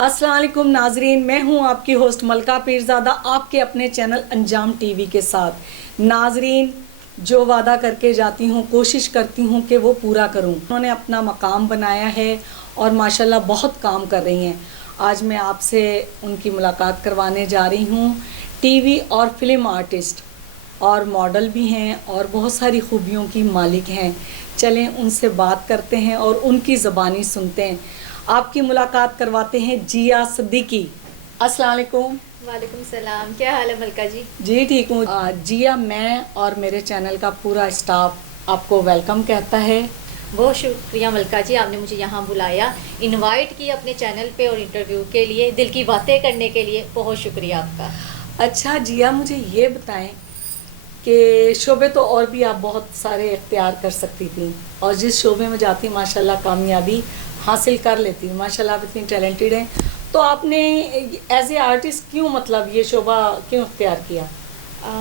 अस्सलाम वालेकुम नाजरीन, मैं हूं आपकी होस्ट मलका पीरज़ादा आपके अपने चैनल अंजाम टीवी के साथ। नाजरीन, जो वादा करके जाती हूं कोशिश करती हूं कि वो पूरा करूं। उन्होंने अपना मकाम बनाया है और माशाल्लाह बहुत काम कर रही हैं। आज मैं आपसे उनकी मुलाकात करवाने जा रही हूं। टीवी और फिल्म आर्टिस्ट और मॉडल भी हैं और बहुत सारी खूबियों की मालिक हैं। चलें उनसे बात करते हैं और उनकी ज़बानी सुनते हैं। आपकी मुलाकात करवाते हैं जिया सिद्दीकी। अस्सलाम वालेकुम। वालेकुम सलाम। क्या हाल है मलका जी? जी ठीक हूँ। जिया, मैं और मेरे चैनल का पूरा स्टाफ आपको वेलकम कहता है। बहुत शुक्रिया मलका जी, आपने मुझे यहाँ बुलाया, इनवाइट किया अपने चैनल पे और इंटरव्यू के लिए, दिल की बातें करने के लिए। बहुत शुक्रिया आपका। अच्छा जिया, मुझे ये बताएं कि शोबे तो और भी आप बहुत सारे इख्तियार कर सकती थी और जिस शोबे में जाती माशाल्लाह कामयाबी हासिल कर लेती। माशाल्लाह आप इतनी टैलेंटेड हैं, तो आपने एज ए आर्टिस्ट क्यों मतलब ये शोबा क्यों इख्तियार किया?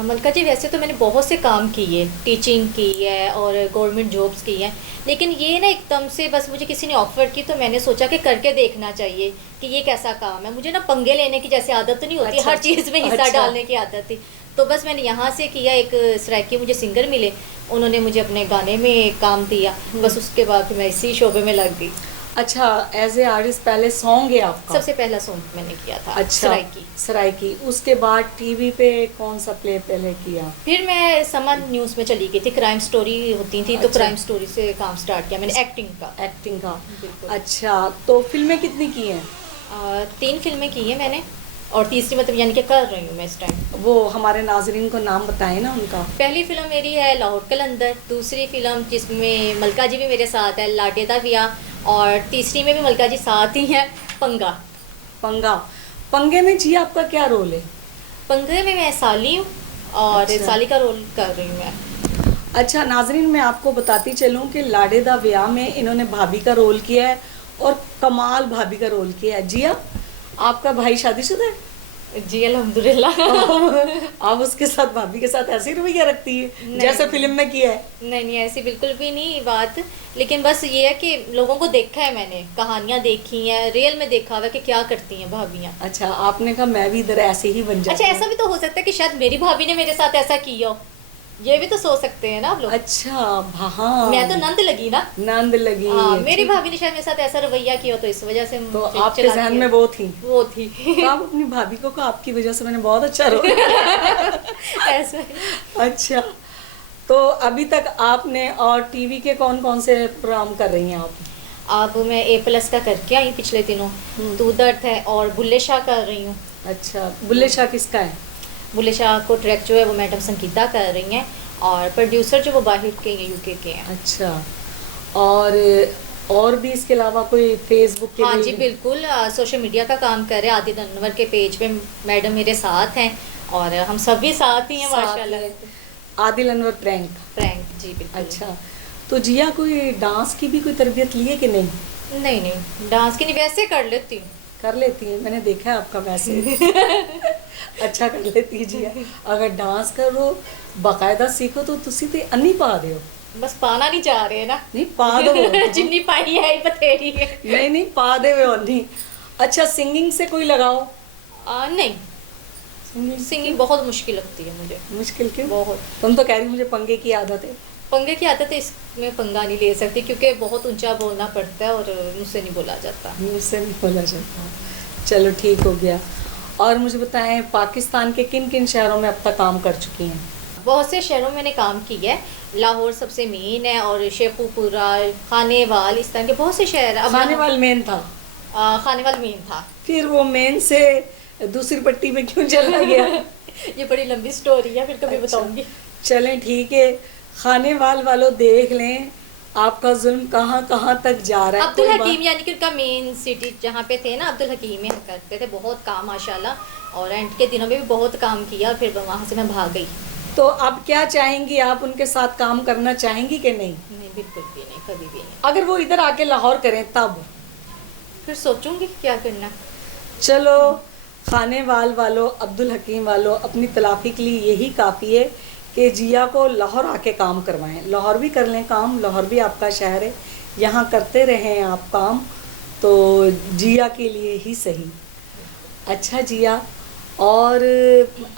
मलका जी, वैसे तो मैंने बहुत से काम किए, टीचिंग की है और गवर्नमेंट जॉब्स की हैं, लेकिन ये ना एकदम से बस मुझे किसी ने ऑफ़र की तो मैंने सोचा कि करके देखना चाहिए कि ये कैसा काम है। मुझे ना पंगे लेने की जैसे आदत तो नहीं होती, अच्छा, हर चीज़ में हिस्सा अच्छा। डालने की आदत थी। तो बस मैंने यहाँ से किया। एक सराइकी मुझे सिंगर मिले, उन्होंने मुझे अपने गाने में काम दिया, बस उसके बाद मैं इसी शोबे में लग गई। अच्छा, एज ए आर्टिस्ट पहले सॉन्ग है आपका? सबसे पहला सॉन्ग मैंने किया था अच्छा, सराइकी। सराइकी। उसके बाद टीवी पे कौन सा प्ले पहले किया? फिर मैं समन न्यूज़ में चली गई थी, क्राइम स्टोरी होती थी, तो अच्छा। क्राइम स्टोरी से काम स्टार्ट किया मैंने, एक्टिंग का। एक्टिंग का। बिल्कुल। अच्छा, तो फिल्में कितनी की हैं? 3 फिल्में की हैं मैंने और तीसरी मतलब यानी कि कर रही हूँ मैं इस टाइम। वो हमारे नाजरीन को नाम बताएं ना उनका। पहली फिल्म मेरी है लाहौर कलंदर, दूसरी फिल्म जिसमें मलका जी भी मेरे साथ है लाडे दा विया, और तीसरी में भी मलका जी साथ ही हैं, पंगा। पंगा। पंगे में जी आपका क्या रोल है? पंगे में मैं साली हूँ और अच्छा। साली का रोल कर रही हूँ मैं। अच्छा नाजरीन, मैं आपको बताती चलूं कि लाडे दा व्याह में इन्होंने भाभी का रोल किया है और कमाल भाभी का रोल किया है। जिया, आपका भाई शादीशुदा है? जी अल्हम्दुलिल्लाह। आप उसके साथ भाभी के साथ ऐसे ही रवैया रखती है नहीं। जैसे फिल्म में किया है? नहीं नहीं, ऐसी बिल्कुल भी नहीं बात, लेकिन बस ये है कि लोगों को देखा है मैंने, कहानियाँ देखी हैं, रियल में देखा हुआ है कि क्या करती हैं भाभियाँ। अच्छा, आपने कहा मैं भी इधर ऐसे ही बन जाती अच्छा, हूँ। ऐसा भी तो हो सकता है कि शायद मेरी भाभी ने मेरे साथ ऐसा किया हो, ये भी तो सोच सकते हैं ना आप लोग। अच्छा, हाँ। मैं तो नंद लगी ना। नंद लगी। हाँ, मेरी ठीक। भाभी ने शायद मेरे साथ ऐसा रवैया किया हो, तो इस वजह से तो मुझे आपके चला जहन दिया। में वो थी? वो थी। तो आप अपनी भाभी को कहा आपकी वजह से मैंने बहुत अच्छा रोल। ऐसा। अच्छा, तो अभी तक आपने और टीवी के कौन कौन से प्रोग्राम कर रही हैं आप? अब मैं A+ का करके आई पिछले दिनों, तू दर्द है और बुल्ले शाह कर रही हूँ। अच्छा, बुल्ले शाह किसका है? बुल्ले शाह को ट्रैक जो है वो मैडम संगीता कर रही हैं और प्रोड्यूसर जो वो बाहर के हैं, UK के हैं। अच्छा, और भी इसके अलावा कोई फेसबुक के हाँ लिए? जी बिल्कुल, सोशल मीडिया का काम कर रहे हैं। आदिल अनवर के पेज पे मैडम मेरे साथ हैं और हम सभी साथ ही हैं साथ माशाल्लाह। ही। आदिल अनवर प्रैंक। प्रैंक, जी बिल्कुल। अच्छा, तो जिया कोई डांस की भी कोई तरबियत ली है कि नहीं? नहीं नहीं, डांस की नहीं, वैसे कर लेती हूँ। कर लेती है, मैंने देखा है आपका वैसे। अच्छा कर लेती है जिया। अगर डांस करो बाकायदा सीखो तो तुसी ते अन्नी पा दे हो। बस पाना नहीं चाह रहे ना। नहीं पा दो। जिन्नी पाई है ही बथेरी है। नहीं नहीं, पा दे वे अन्नी। अच्छा, सिंगिंग से कोई लगाओ? नहीं, सिंगिंग सिंगिंग बहुत मुश्किल लगती है मुझे। मुश्किल क्यों? बहुत। तुम तो कह रही मुझे पंगे की आदत है। पंगे की आदत है, इसमें पंगा नहीं ले सकती क्योंकि बहुत ऊंचा बोलना पड़ता है और मुझसे नहीं बोला जाता। मुझसे नहीं बोला जाता। चलो ठीक हो गया। और मुझे बताएं, पाकिस्तान के किन किन शहरों में अब तक काम कर चुकी हैं? बहुत से शहरों में मैंने काम किया है, लाहौर सबसे मेन है और शेखुपुरा, खानेवाल, इस तरह के बहुत से शहर। अब खानेवाल मेन था? खानेवाल मेन था। फिर वो मेन से दूसरी पट्टी में क्यों चला गया? ये बड़ी लंबी स्टोरी है, फिर कभी अच्छा, बताऊंगी। चलें ठीक है। खानेवाल वालों देख लें आपका जुल्म कहाँ कहाँ तक जा रहा है। अब्दुल कोई हकीम यानी कि उनका मेन सिटी जहाँ पे थे ना, अब्दुल हकीम में करते थे बहुत काम माशाल्लाह, और एंड के दिनों में भी बहुत काम किया, फिर वहाँ से मैं भाग गई। तो अब क्या चाहेंगी आप? उनके साथ काम करना चाहेंगी कि नहीं? नहीं, बिल्कुल भी नहीं, कभी भी नहीं। अगर वो इधर आके लाहौर करें तब? फिर सोचूंगी क्या करना। चलो, खानेवाल वालों, अब्दुल हकीम वालों, अपनी तलाफी के लिए यही काफ़ी है कि जिया को लाहौर आके काम करवाएं। लाहौर भी कर लें काम, लाहौर भी आपका शहर है, यहाँ करते रहें आप काम तो जिया के लिए ही सही। अच्छा जिया, और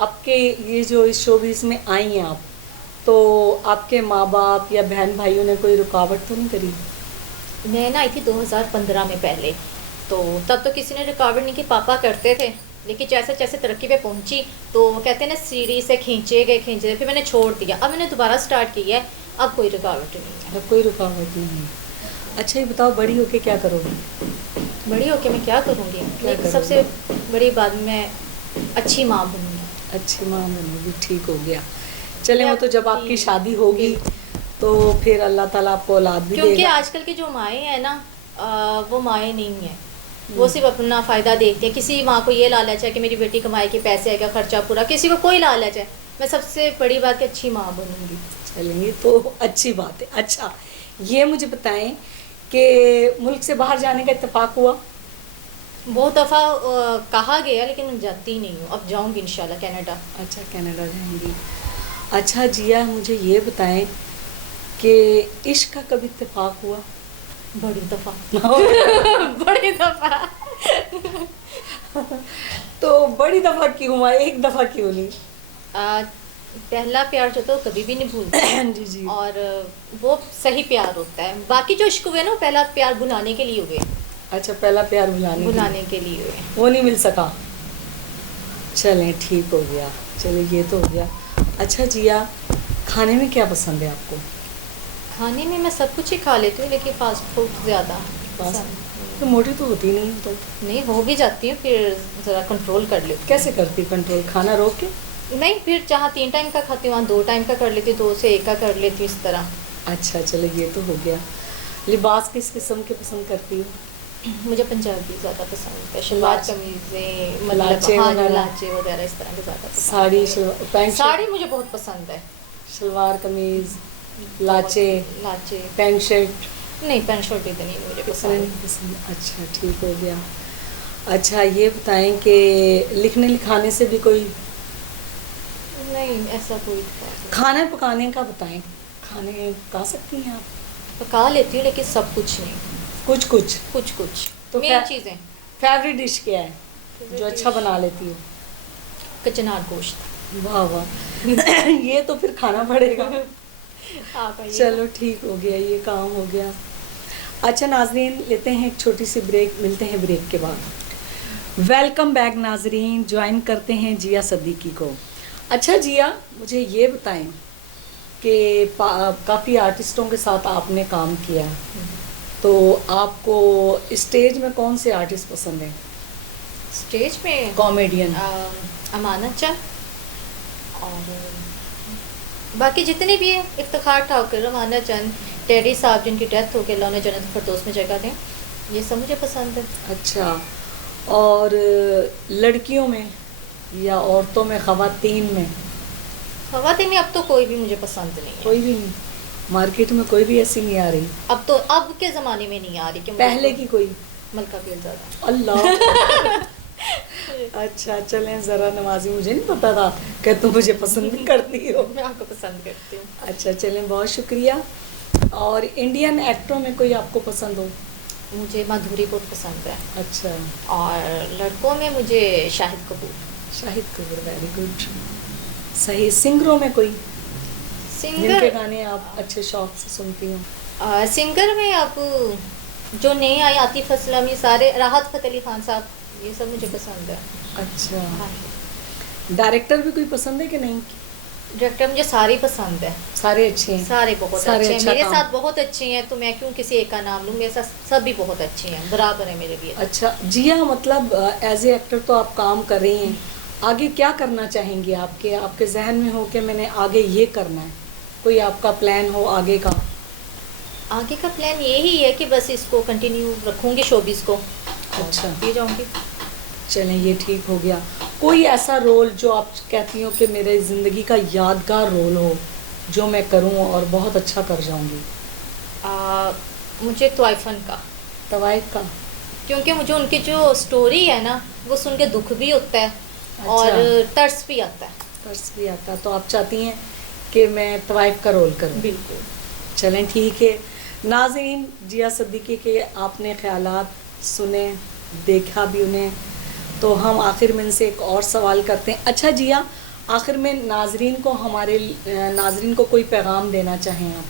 आपके ये जो इस शोबिज़ में आई हैं आप, तो आपके माँ बाप या बहन भाइयों ने कोई रुकावट तो नहीं करी? मैं ना आई थी 2015 में पहले, तो तब तो किसी ने रुकावट नहीं की, पापा करते थे। लेकिन जैसे जैसे तरक्की पे पहुंची तो वो कहते हैं ना, सीढ़ी से खींचे गए, फिर मैंने छोड़ दिया। अब मैंने दोबारा स्टार्ट किया है, अब कोई रुकावट नहीं है। अब कोई रुकावट नहीं है। अच्छा ये बताओ, बड़ी होके क्या करोगी? बड़ी होके मैं क्या करूँगी? करोगी? सबसे बड़ी बात, मैं अच्छी माँ बनूँगी। अच्छी माँ बनोगी, ठीक हो गया। चले, वो तो जब आपकी जी, शादी होगी तो फिर अल्लाह ताला आपको औलाद भी क्योंकि देगा। आजकल की जो माएँ हैं ना, वो माएँ नहीं हैं। वो सिर्फ अपना फ़ायदा देखती है। किसी माँ को ये लालच है कि मेरी बेटी कमाए कि पैसे आएगा, खर्चा पूरा, किसी को कोई लालच है। मैं सबसे बड़ी बात कि अच्छी माँ बनूंगी। चलेंगे तो अच्छी बात है। अच्छा ये मुझे बताएं कि मुल्क से बाहर जाने का इत्तेफाक हुआ? बहुत दफ़ा कहा गया, लेकिन मैं जाती नहीं हूँ। अब जाऊँगी इंशाल्लाह कनाडा। अच्छा कनाडा जाएंगी। अच्छा जिया, मुझे ये बताएं कि इश्क का कभी इत्तेफाक हुआ? बड़ी दफ़ा बड़ी दफ़ा। तो बड़ी दफ़ा क्यों हुआ, एक दफ़ा क्यों नहीं? पहला प्यार जो था वो कभी भी नहीं भूलता। जी जी। और वो सही प्यार होता है। बाकी जो इश्क हुए ना, वो पहला प्यार भुलाने के लिए हुए। अच्छा पहला प्यार भुलाने के लिए हुए। वो नहीं मिल सका। चलें ठीक हो गया। चलिए ये तो हो गया। अच्छा जिया, खाने में क्या पसंद है आपको? खाने में मैं सब कुछ ही खा लेती हूँ, लेकिन फास्ट फूड ज़्यादा पसंद। तो मोटी तो होती नहीं तो? नहीं, हो भी जाती हूँ, फिर ज़रा कंट्रोल कर लेती कैसे करती कंट्रोल, खाना रोक के? हूँ। नहीं, फिर जहाँ 3 टाइम का खाती हूँ वहाँ 2 टाइम का कर लेती हूँ, 2 से 1 का कर लेती हूँ, इस तरह। अच्छा चलो ये तो हो गया। लिबास किस किस्म के पसंद करती हो? मुझे पंजाबी ज़्यादा पसंद है। शलवार लाच- कमीज़ें, मतलब लाचे हाँ, वगैरह? लाचे वगैरह इस तरह के ज़्यादा पसंद साड़ी है। पैंट साड़ी मुझे बहुत पसंद है। शलवार कमीज, लाचे, लाचे पैंट शर्ट? नहीं, पैंट शर्ट इतनी नहीं मुझे पसंद। पसंद। अच्छा ठीक हो गया। अच्छा ये बताएं कि लिखने लिखाने से भी कोई? नहीं, ऐसा कोई नहीं। खाना पकाने का बताएं, खाने पका सकती हैं आप? पका लेती हूँ, लेकिन सब कुछ नहीं, कुछ कुछ। कुछ कुछ तो मेन क्या- चीज़ें। फेवरेट डिश क्या है जो अच्छा डिश- बना लेती हो? कचनार गोश्त। वाह वाह ये तो फिर खाना पड़ेगा। आप आइए। चलो ठीक हो गया, ये काम हो गया। अच्छा नाजरीन, लेते हैं एक छोटी सी ब्रेक, मिलते हैं ब्रेक के बाद। वेलकम बैक नाजरीन, ज्वाइन करते हैं जिया सद्दीकी को। अच्छा जिया, मुझे ये बताएं कि काफ़ी आर्टिस्टों के साथ आपने काम किया है, तो आपको स्टेज में कौन से आर्टिस्ट पसंद हैं? स्टेज में कॉमेडियन? अमानत चा, और बाकी जितने भी हैं, इफ्तिखार ठाकुर, रवाना चंद, टेडी साहब जिनकी डेथ हो गई, अल्लाह उन्हें जन्नत फिरदौस में जगह दें, ये सब मुझे पसंद है। अच्छा, और लड़कियों में या औरतों में, ख़वातीन में? खवातीन में अब तो कोई भी मुझे पसंद नहीं है। कोई भी नहीं? मार्केट में कोई भी ऐसी नहीं आ रही? अब तो अब के ज़माने में नहीं आ रही कि मुझे पहले की कोई? मलका पीरज़ादा। अल्लाह अच्छा चलें, ज़रा नवाजी, मुझे नहीं पता था कि तुम मुझे पसंद भी करती हो। मैं आपको पसंद करती हूँ। अच्छा चलें, बहुत शुक्रिया। और इंडियन एक्टरों में कोई आपको पसंद हो? मुझे माधुरी बहुत पसंद है, अच्छा, और लड़कों में मुझे शाहिद कपूर। शाहिद कपूर, वेरी गुड, सही। सिंगरों में कोई जिनके सिंगर गाने आप अच्छे शौक से सुनती हो? सिंगर में अब जो नए आए, आतिफ असलम, ये सारे, राहत फ़तेह अली खान साहब, ये सब मुझे पसंद है। अच्छा, हाँ, डायरेक्टर भी कोई पसंद है कि नहीं? डायरेक्टर मुझे सारे ही पसंद है। सारे अच्छे हैं? सारे बहुत सारे अच्छे हैं, अच्छा मेरे काम। साथ बहुत अच्छे हैं, तो मैं क्यों किसी एक का नाम लूँ? मेरे साथ सब भी बहुत अच्छे हैं, बराबर है मेरे लिए। अच्छा जिया, मतलब एज ए एक्टर तो आप काम कर रही हैं, आगे क्या करना चाहेंगी? आपके जहन में हो कि मैंने आगे ये करना है, कोई आपका प्लान हो आगे का? आगे का प्लान यही है कि बस इसको कंटिन्यू रखूँगी, शोबिस को। अच्छा। ये जाऊँगी। चलें, ये ठीक हो गया। कोई ऐसा रोल जो आप कहती हो कि मेरे ज़िंदगी का यादगार रोल हो, जो मैं करूं और बहुत अच्छा कर जाऊंगी? मुझे तवाइफन का, तवाइफ का? क्योंकि मुझे उनकी जो स्टोरी है ना, वो सुन के दुख भी होता है और तरस भी आता है। तरस भी आता है, तो आप चाहती हैं कि मैं तवाइफ का रोल करूं? बिल्कुल। चलें ठीक है नाज़रीन, जिया सद्दीकी के आपने ख्यालात सुने, देखा भी उन्हें, तो हम आखिर में इनसे एक और सवाल करते हैं। अच्छा जिया, आखिर में नाजरीन को, हमारे नाजरीन को कोई पैगाम देना चाहें आप?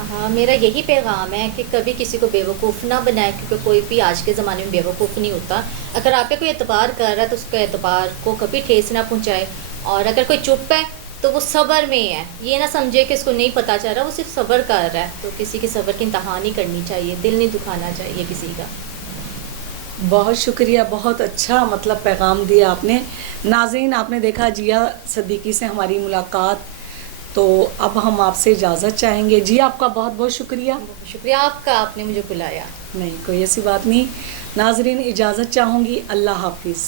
हाँ, मेरा यही पैगाम है कि कभी किसी को बेवकूफ़ ना बनाए, क्योंकि कोई भी आज के ज़माने में बेवकूफ़ नहीं होता। अगर आप पे कोई एतबार कर रहा है तो उसका एतबार को कभी ठेस ना पहुँचाए, और अगर कोई चुप है तो वो सब्र में है, ये ना समझे कि इसको नहीं पता चल रहा, वो सिर्फ सब्र कर रहा है। तो किसी के सब्र की इंतहा नहीं करनी चाहिए, दिल नहीं दुखाना चाहिए किसी का। बहुत शुक्रिया, बहुत अच्छा मतलब पैगाम दिया आपने। नाज़रीन, आपने देखा जिया सिद्दीकी से हमारी मुलाकात, तो अब हम आपसे इजाज़त चाहेंगे। जी आपका बहुत बहुत शुक्रिया। शुक्रिया आपका, आपने मुझे बुलाया। नहीं, कोई ऐसी बात नहीं। नाज़रीन, इजाज़त चाहूँगी। अल्लाह हाफिज़।